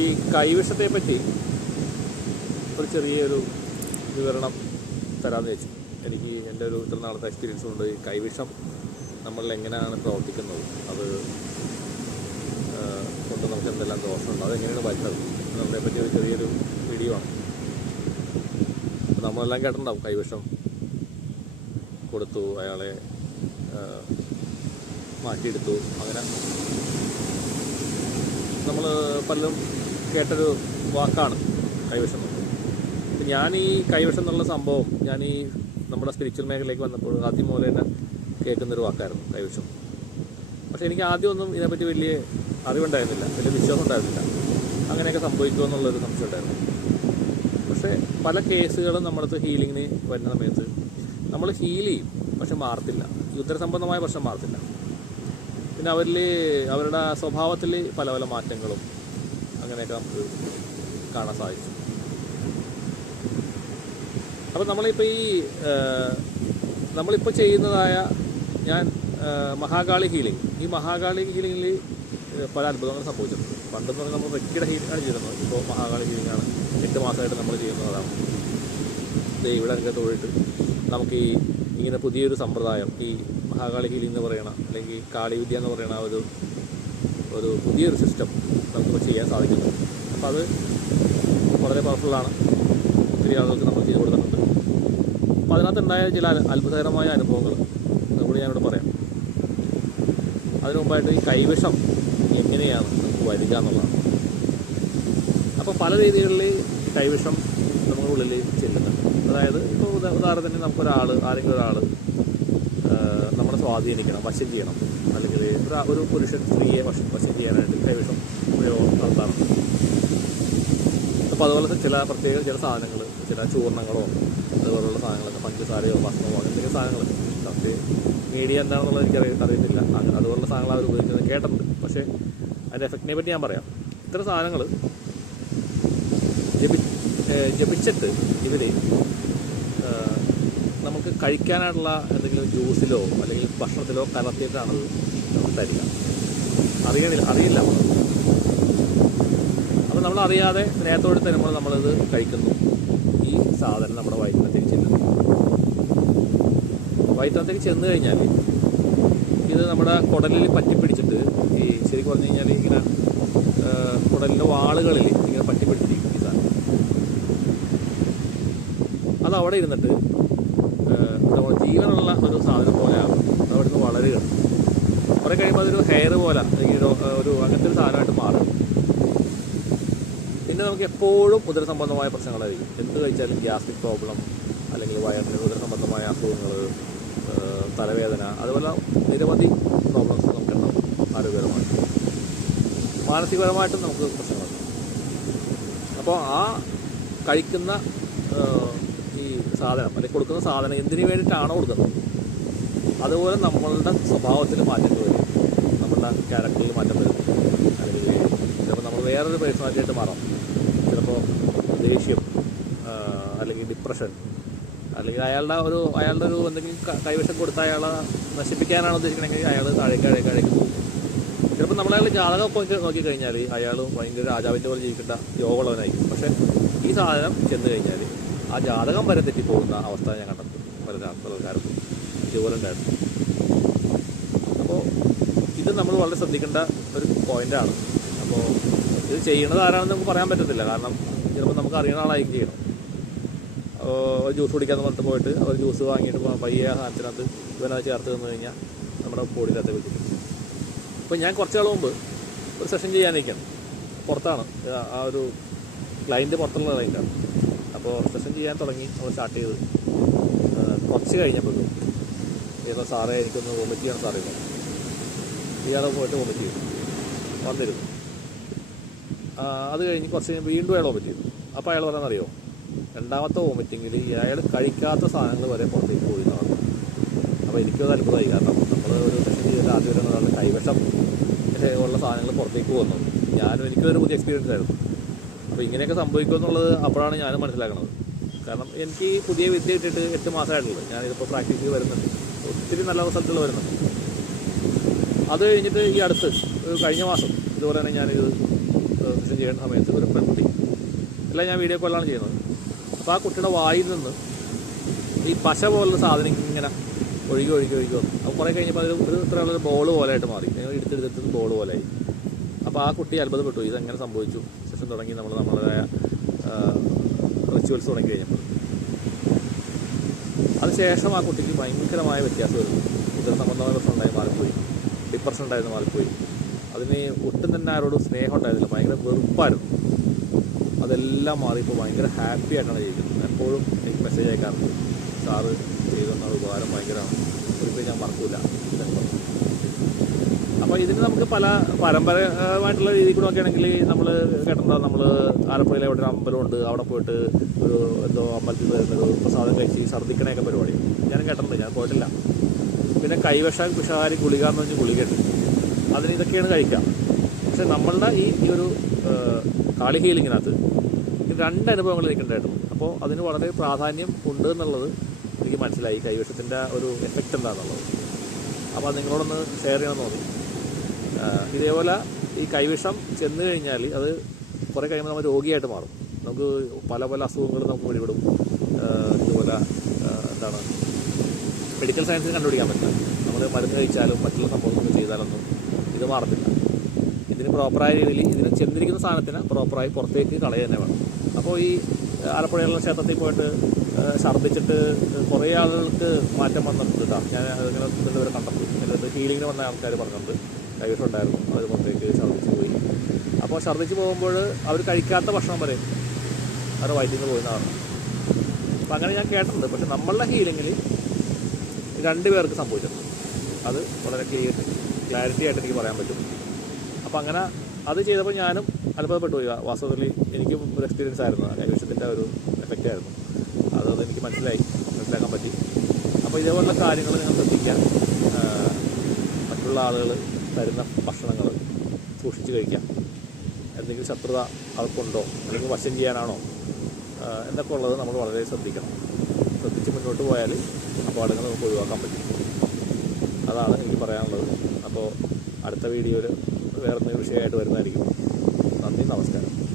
ഈ കൈവിഷത്തെ പറ്റി ഒരു ചെറിയൊരു വിവരണം തരാമെന്ന് വെച്ചു എനിക്ക് എന്റെ ഒരു ഇത്ര നാളത്തെ എക്സ്പീരിയൻസ് കൊണ്ട് ഈ കൈവിഷം നമ്മളിൽ എങ്ങനെയാണ് പ്രവർത്തിക്കുന്നത് അത് കൊണ്ട് നമുക്ക് എന്തെല്ലാം ദോഷമുണ്ട് അതെങ്ങനെയാണ് വരുന്നത് നമ്മളെ പറ്റി ഒരു ചെറിയൊരു വീഡിയോ ആണ്. നമ്മളെല്ലാം കേട്ടിട്ടുണ്ടാവും കൈവിഷം കൊടുത്തു അയാളെ മാറ്റിയെടുത്തു അങ്ങനെ. നമ്മൾ പലരും കേട്ടൊരു വാക്കാണ് കൈവശം. അപ്പം ഞാൻ ഈ കൈവശം എന്നുള്ള സംഭവം ഞാൻ ഈ നമ്മുടെ സ്പിരിച്വൽ മേഖലയിലേക്ക് വന്നപ്പോൾ ആദ്യം മുതൽ തന്നെ കേൾക്കുന്നൊരു വാക്കായിരുന്നു കൈവശം. പക്ഷേ എനിക്ക് ആദ്യമൊന്നും ഇതിനെപ്പറ്റി വലിയ അറിവുണ്ടായിരുന്നില്ല വലിയ വിശ്വാസം ഉണ്ടായിരുന്നില്ല. അങ്ങനെയൊക്കെ സംഭവിക്കുമോ എന്നുള്ളൊരു സംശയം ഉണ്ടായിരുന്നു. പക്ഷേ പല കേസുകളും നമ്മളത് ഹീലിങ്ങിന് വരുന്ന സമയത്ത് നമ്മൾ ഹീൽ ചെയ്യും പക്ഷെ മാറത്തില്ല. യുദ്ധസംബന്ധമായ പ്രശ്നം മാറത്തില്ല. പിന്നെ അവരിൽ അവരുടെ സ്വഭാവത്തിൽ പല പല മാറ്റങ്ങളും അങ്ങനെയൊക്കെ നമുക്ക് കാണാൻ സാധിച്ചു. അപ്പം നമ്മളിപ്പോൾ ഈ നമ്മളിപ്പോൾ ചെയ്യുന്നതായ ഞാൻ മഹാകാളി ഹീലിംഗ്. ഈ മഹാകാളി ഹീലിംഗിൽ പല അത്ഭുതങ്ങൾ സംഭവിച്ചിട്ടുണ്ട്. പണ്ടെന്ന് പറഞ്ഞാൽ നമ്മൾ റെക്കിയുടെ ഹീലിംഗാണ് ചെയ്യുന്നത്. ഇപ്പോൾ മഹാകാളി ഹീലിംഗാണ് എട്ട് മാസമായിട്ട് നമ്മൾ ചെയ്യുന്നതാണ്. ഇവിടെ രംഗത്ത് പോയിട്ട് നമുക്ക് ഈ ഇങ്ങനെ പുതിയൊരു സമ്പ്രദായം ഈ മഹാകാളി ഹീലിംഗ് എന്ന് പറയണ അല്ലെങ്കിൽ കാളിവിദ്യ എന്ന് പറയണ ഒരു ഒരു പുതിയൊരു സിസ്റ്റം നമുക്ക് ചെയ്യാൻ സാധിക്കുന്നു. അപ്പോൾ അത് വളരെ പവർഫുള്ളാണ് ഒത്തിരി ആളുകൾക്ക് നമ്മൾ ചെയ്ത് കൊടുത്തിട്ടുണ്ട്. അപ്പോൾ അതിനകത്തുണ്ടായ ചില അത്ഭുതകരമായ അനുഭവങ്ങൾ അതുകൂടി ഞാനിവിടെ പറയാം. അതിനു മുമ്പായിട്ട് ഈ കൈവിഷം എങ്ങനെയാണ് നമുക്ക് വരിക എന്നുള്ളതാണ്. അപ്പോൾ പല രീതികളിൽ കൈവിഷം നമ്മുടെ ഉള്ളിൽ ചെല്ലുന്നുണ്ട്. അതായത് ഇപ്പോൾ ഉദാ- ഉദാഹരണത്തിന് നമുക്കൊരാൾ ആരെങ്കിലും ഒരാൾ നമ്മളെ സ്വാധീനിക്കണം വശം ചെയ്യണം. അല്ലെങ്കിൽ ഒരു പുരുഷൻ സ്ത്രീയെ വശം ചെയ്യാനായിട്ട് കൈവശം ഉപയോഗം നടത്താറുണ്ട് അപ്പോൾ അതുപോലെ ചില പ്രത്യേക ചില സാധനങ്ങൾ ചില ചൂർണങ്ങളോ അതുപോലുള്ള സാധനങ്ങളൊക്കെ പഞ്ചസാരയോ ഭക്ഷണമോ അങ്ങനത്തെ സാധനങ്ങൾ കറക്റ്റ് മീഡിയ എന്താണെന്നുള്ളത് എനിക്ക് അറിയ അറിയത്തില്ല. അങ്ങനെ അതുപോലുള്ള സാധനങ്ങൾ അവർ ഉപയോഗിക്കുന്നത് കേട്ടിട്ടുണ്ട്. പക്ഷേ അതിന്റെ എഫക്റ്റിനെ പറ്റി ഞാൻ പറയാം. ഇത്തരം സാധനങ്ങൾ ജപി ജപിച്ചിട്ട് ഇവർ നമുക്ക് കഴിക്കാനായിട്ടുള്ള എന്തെങ്കിലും ജ്യൂസിലോ അല്ലെങ്കിൽ ഭക്ഷണത്തിലോ കലർത്തിയിട്ടാണ് നമുക്ക് തരിക അറിയണില്ല അറിയില്ല. അപ്പോൾ നമ്മൾ അറിയാതെ സ്നേഹത്തോടെ തരുമ്പോൾ നമ്മളിത് കഴിക്കുന്നു. ഈ സാധനം നമ്മുടെ വയറ്റിനകത്തേക്ക് ചെല്ലുന്നു വയറ്റിനകത്തേക്ക് ചെന്ന് കഴിഞ്ഞാൽ ഇത് നമ്മുടെ കുടലിൽ പറ്റിപ്പിടിച്ചിട്ട് ഈ ശരിക്കും പറഞ്ഞു കഴിഞ്ഞാൽ ഇങ്ങനെ കുടലിന്റെ വാളുകളിൽ ഇങ്ങനെ പറ്റിപ്പിടിച്ചിരിക്കും ഈ സാധനം. അത് അവിടെ ഇരുന്നിട്ട് ജീവനുള്ള ഒരു സാധനം പോലെയാണ്. ആകും അത് അവിടെ നിന്ന് വളരുകയാണ് കുറെ കഴിയുമ്പോൾ അതൊരു ഹെയർ പോലെ. അല്ലെങ്കിൽ ഒരു അങ്ങനത്തെ ഒരു സാധനമായിട്ട് മാറും. പിന്നെ നമുക്ക് എപ്പോഴും ഉദര സംബന്ധമായ പ്രശ്നങ്ങളായിരിക്കും. എന്ത് കഴിച്ചാലും ഗ്യാസ്ട്രിക് പ്രോബ്ലം അല്ലെങ്കിൽ വയറിന് ഉദര സംബന്ധമായ അസുഖങ്ങൾ തലവേദന അതുപോലെ നിരവധി പ്രോബ്ലംസ് നമുക്കുണ്ടാവും ആരോഗ്യപരമായിട്ട്. മാനസികപരമായിട്ടും നമുക്ക് പ്രശ്നങ്ങളുണ്ട്. അപ്പോൾ ആ കഴിക്കുന്ന ഈ സാധനം അല്ലെങ്കിൽ കൊടുക്കുന്ന സാധനം എന്തിനു വേണ്ടിയിട്ടാണോ കൊടുക്കുന്നത്? അതുപോലെ നമ്മളുടെ സ്വഭാവത്തിൽ മാറ്റം വരും. നമ്മളുടെ ക്യാരക്ടറിൽ മാറ്റം വരും. അല്ലെങ്കിൽ ചിലപ്പോൾ നമ്മൾ വേറൊരു പേഴ്സണാലിറ്റി ആയിട്ട് മാറാം. ചിലപ്പോൾ ദേഷ്യം അല്ലെങ്കിൽ ഡിപ്രഷൻ അല്ലെങ്കിൽ അയാളുടെ ഒരു അയാളുടെ ഒരു എന്തെങ്കിലും കൈവശം കൊടുത്ത അയാളെ നശിപ്പിക്കാനാണ് ഉദ്ദേശിക്കണമെങ്കിൽ അയാൾ താഴേക്ക് താഴേക്ക് താഴേക്ക് പോകും. ചിലപ്പോൾ നമ്മളയാൾ ജാതകമൊക്കെ നോക്കി നോക്കിക്കഴിഞ്ഞാൽ അയാൾ ഭയങ്കര രാജാവിന്റെ പോലെ ജീവിക്കേണ്ട യോഗമുള്ളവനായിരിക്കും പക്ഷേ ഈ സാധനം ചെന്ന് കഴിഞ്ഞാൽ ആ ജാതകം വരെ തെറ്റിപ്പോകുന്ന അവസ്ഥ ഞാൻ കണ്ടെത്തും. പല പലർക്കാരും ഇതുപോലെ ഉണ്ടായിരുന്നു. അപ്പോൾ ഇത് നമ്മൾ വളരെ ശ്രദ്ധിക്കേണ്ട ഒരു പോയിന്റാണ് അപ്പോൾ ഇത് ചെയ്യണത് ആരാണെന്ന് നമുക്ക് പറയാൻ പറ്റത്തില്ല. കാരണം ചിലപ്പോൾ നമുക്ക് അറിയുന്ന ആളായിരിക്കും ചെയ്യണം. ഒരു ജ്യൂസ് കുടിക്കാന്ന് പറഞ്ഞിട്ട് പോയിട്ട് അവർ ജ്യൂസ് വാങ്ങിയിട്ട് പയ്യ സാധനത്തിനകത്ത് ഇവനത് ചേർത്ത് തന്നു കഴിഞ്ഞാൽ നമ്മുടെ ബോഡിയിലകത്ത് വെച്ചിട്ട് അപ്പോൾ ഞാൻ കുറച്ച് നാൾ മുമ്പ് ഒരു സെഷൻ ചെയ്യാനിരിക്കണം. പുറത്താണ്. ആ ഒരു ക്ലയന്റ് പുറത്തുള്ള ക്ലയന്റാണ് അപ്പോൾ പ്രസന്റ് ചെയ്യാൻ തുടങ്ങി. നമ്മൾ സ്റ്റാർട്ട് ചെയ്ത്. ആ, കുറച്ച് കഴിഞ്ഞപ്പോഴും ഏതോ സാറേ എനിക്കൊന്ന് വോമിറ്റ് ചെയ്യണം സാറേ. ഇയാൾ പോയിട്ട് വോമിറ്റ് ചെയ്തു. വന്നിരുന്നു. അത് കഴിഞ്ഞ് കുറച്ച് കഴിഞ്ഞ് വീണ്ടും അയാൾ വോമിറ്റ് ചെയ്തു. അപ്പോൾ അയാൾ പറഞ്ഞറിയോ രണ്ടാമത്തെ വോമിറ്റിങ്ങിൽ അയാൾ കഴിക്കാത്ത സാധനങ്ങൾ വരെ പുറത്തേക്ക് പോയി നടന്നു അപ്പോൾ എനിക്കത് അത്ഭുതമായി. കാരണം നമ്മൾ ഒരു സെഷൻ ചെയ്ത ആദ്യം വരുന്ന ഒരാളുടെ കൈവശം ഉള്ള സാധനങ്ങൾ പുറത്തേക്ക് പോകുന്നു ഞാനും എനിക്കൊരു പുതിയ എക്സ്പീരിയൻസ് ആയിരുന്നു. അപ്പോൾ ഇങ്ങനെയൊക്കെ സംഭവിക്കും എന്നുള്ളത് അപ്പോഴാണ് ഞാനും മനസ്സിലാക്കുന്നത് കാരണം എനിക്ക് പുതിയ വിദ്യ ഇട്ടിട്ട് എട്ട് മാസമായിട്ടുള്ളത് ഞാനിതിപ്പോൾ പ്രാക്ടീസ് ചെയ്ത് വരുന്നുണ്ട്. ഒത്തിരി നല്ല റിസൾട്ടുകൾ വരുന്നുണ്ട്. അത് കഴിഞ്ഞിട്ട് ഈ അടുത്ത് കഴിഞ്ഞ മാസം ഇതുപോലെ തന്നെ ഞാനിത് സെഷൻ ചെയ്യുന്ന സമയത്ത് ഒരു പെൺകുട്ടി എല്ലാം ഞാൻ വീഡിയോ കോളാണ് ചെയ്യുന്നത്. അപ്പോൾ ആ കുട്ടിയുടെ വായിൽ നിന്ന് ഈ പശ പോലുള്ള സാധനം ഇങ്ങനെ ഒഴുകി ഒഴുകി ഒഴുകി വന്നു. അപ്പോൾ കുറേ കഴിഞ്ഞപ്പോൾ അത് ഒരു ഇത്ര ഒരു ബോൾ പോലെയായിട്ട് മാറി. എടുത്തെടുത്തെടുത്ത് ബോൾ ബോൾ ആയി അപ്പോൾ ആ കുട്ടി അത്ഭുതപ്പെട്ടു. ഇതെങ്ങനെ സംഭവിച്ചു? സെഷൻ തുടങ്ങി നമ്മൾ നമ്മളുടെ റിച്വൽസ് തുടങ്ങി കഴിഞ്ഞപ്പോൾ. അതിനുശേഷം ആ കുട്ടിക്ക് ഭയങ്കരമായ വ്യത്യാസം വരുന്നു. ഉദര സംബന്ധമായ പ്രശ്നം ഉണ്ടായി മാറിപ്പോയി. ഡിപ്രഷൻ ഉണ്ടായിരുന്നു മാറിപ്പോയി. അതിന് ഒട്ടും തന്നെ ആരോടും സ്നേഹം ഉണ്ടായിരുന്നില്ല. ഭയങ്കര വെറുപ്പായിരുന്നു. അതെല്ലാം മാറിയപ്പോൾ ഭയങ്കര ഹാപ്പി ആയിട്ടാണ് ജീവിക്കുന്നത്. എപ്പോഴും എനിക്ക് മെസ്സേജ് അയക്കാറുണ്ട്. സാറ് ചെയ്തെന്ന ഉപകാരം ഭയങ്കരമാണ്. ഒരിക്കലും ഞാൻ മറക്കില്ല. അപ്പോൾ ഇതിന് നമുക്ക് പല പരമ്പരമായിട്ടുള്ള രീതിയിൽ കൂടെ നോക്കുകയാണെങ്കിൽ നമ്മൾ കേട്ടിട്ടുണ്ടാവും നമ്മൾ ആലപ്പുഴയിലെ അവിടെ ഒരു അമ്പലമുണ്ട്. അവിടെ പോയിട്ട് ഒരു എന്തോ അമ്പലത്തിൽ വരുന്നൊരു പ്രസാദം കഴിച്ച് ഛർദ്ദിക്കണയൊക്കെ പരിപാടി. ഞാൻ കേട്ടിട്ടുണ്ട്. ഞാൻ പോയിട്ടില്ല. പിന്നെ കൈവശ വിഷാരി ഗുളിക എന്ന് പറഞ്ഞ് ഗുളികയുണ്ട് അതിന് ഇതൊക്കെയാണ് കഴിക്കുക. പക്ഷെ നമ്മളുടെ ഈ ഈ ഒരു കാളി ഹീലിങ്ങിനകത്ത് രണ്ട് അനുഭവങ്ങൾ എനിക്കുണ്ടായിരുന്നു. അപ്പോൾ അതിന് വളരെ പ്രാധാന്യം ഉണ്ട് എന്നുള്ളത് എനിക്ക് മനസ്സിലായി. കൈവശത്തിന്റെ ഒരു എഫക്റ്റ് എന്താണെന്നുള്ളത്. അപ്പോൾ അത് നിങ്ങളോടൊന്ന് ഷെയർ ചെയ്യണമെന്ന് തോന്നി. ഇതേപോലെ ഈ കൈവിഷം ചെന്ന് കഴിഞ്ഞാൽ അത് കുറേ കഴിയുമ്പോൾ നമ്മൾ രോഗിയായിട്ട് മാറും. നമുക്ക് പല പല അസുഖങ്ങൾ നമുക്ക് പിടിപെടും. ഇതുപോലെ എന്താണ് മെഡിക്കൽ സയൻസിന് കണ്ടുപിടിക്കാൻ പറ്റില്ല. നമ്മൾ മരുന്ന് കഴിച്ചാലും മറ്റുള്ള സംഭവങ്ങളൊന്നും ചെയ്താലൊന്നും ഇത് മാറത്തില്ല. ഇതിന് പ്രോപ്പറായ രീതിയിൽ ഇതിന് ചെന്നിരിക്കുന്ന സാധനത്തിന് പ്രോപ്പറായി പുറത്തേക്ക് കളയുക തന്നെ വേണം. അപ്പോൾ ഈ ആലപ്പുഴയുള്ള ക്ഷേത്രത്തിൽ പോയിട്ട് ഛർദ്ദിച്ചിട്ട് കുറേ ആളുകൾക്ക് മാറ്റം വന്നിട്ടുണ്ട് കേട്ടോ. ഞാൻ അതിങ്ങനെ ഇതിന്റെ വരെ കണ്ടപ്പോൾ ഇതിനകത്ത് ഹീലിങ്ങിന് വന്ന ആൾക്കാർ പറഞ്ഞിട്ടുണ്ട്. കൈവിഷം ഉണ്ടായിരുന്നു അവർ പുറത്തേക്ക് ഛർദ്ദിച്ച് പോയി. അപ്പോൾ ഛർദ്ദിച്ച് പോകുമ്പോൾ അവർ കഴിക്കാത്ത ഭക്ഷണം വരെ അവരുടെ വയറ്റിൽ നിന്ന് എന്നാണ് അപ്പം അങ്ങനെ ഞാൻ കേട്ടിട്ടുണ്ട്. പക്ഷെ നമ്മളുടെ ഹീലിങ്ങിൽ രണ്ട് പേർക്ക് സംഭവിച്ചിട്ടുണ്ട്. അത് വളരെ ക്ലിയർ ക്ലാരിറ്റി ആയിട്ട് എനിക്ക് പറയാൻ പറ്റും. അപ്പം അങ്ങനെ അത് ചെയ്തപ്പോൾ ഞാനും അത്ഭുതപ്പെട്ടു പോയി. വാസ്തവത്തിൽ എനിക്കും ഒരു എക്സ്പീരിയൻസ് ആയിരുന്നു. കൈവശത്തിന്റെ ഒരു എഫക്റ്റ് ആയിരുന്നു. അത് അത് എനിക്ക് മനസ്സിലായി. മനസ്സിലാക്കാൻ പറ്റി. അപ്പോൾ ഇതേപോലുള്ള കാര്യങ്ങൾ നിങ്ങൾ ശ്രദ്ധിക്കുക. ആ, മറ്റുള്ള ആളുകൾ തരുന്ന ഭക്ഷണങ്ങൾ സൂക്ഷിച്ച് കഴിക്കാം. എന്തെങ്കിലും ശത്രുത അവർക്കുണ്ടോ അല്ലെങ്കിൽ വശം ചെയ്യാനാണോ? എന്നൊക്കെ ഉള്ളത് നമ്മൾ വളരെ ശ്രദ്ധിക്കണം. ശ്രദ്ധിച്ച് മുന്നോട്ട് പോയാൽ അപകടങ്ങൾ നമുക്ക് ഒഴിവാക്കാൻ പറ്റും. അതാണ് എനിക്ക് പറയാനുള്ളത്. അപ്പോൾ അടുത്ത വീഡിയോയിൽ വേറെ എന്തെങ്കിലും വിഷയമായിട്ട് വരുന്നതായിരിക്കും. നന്ദി നമസ്കാരം.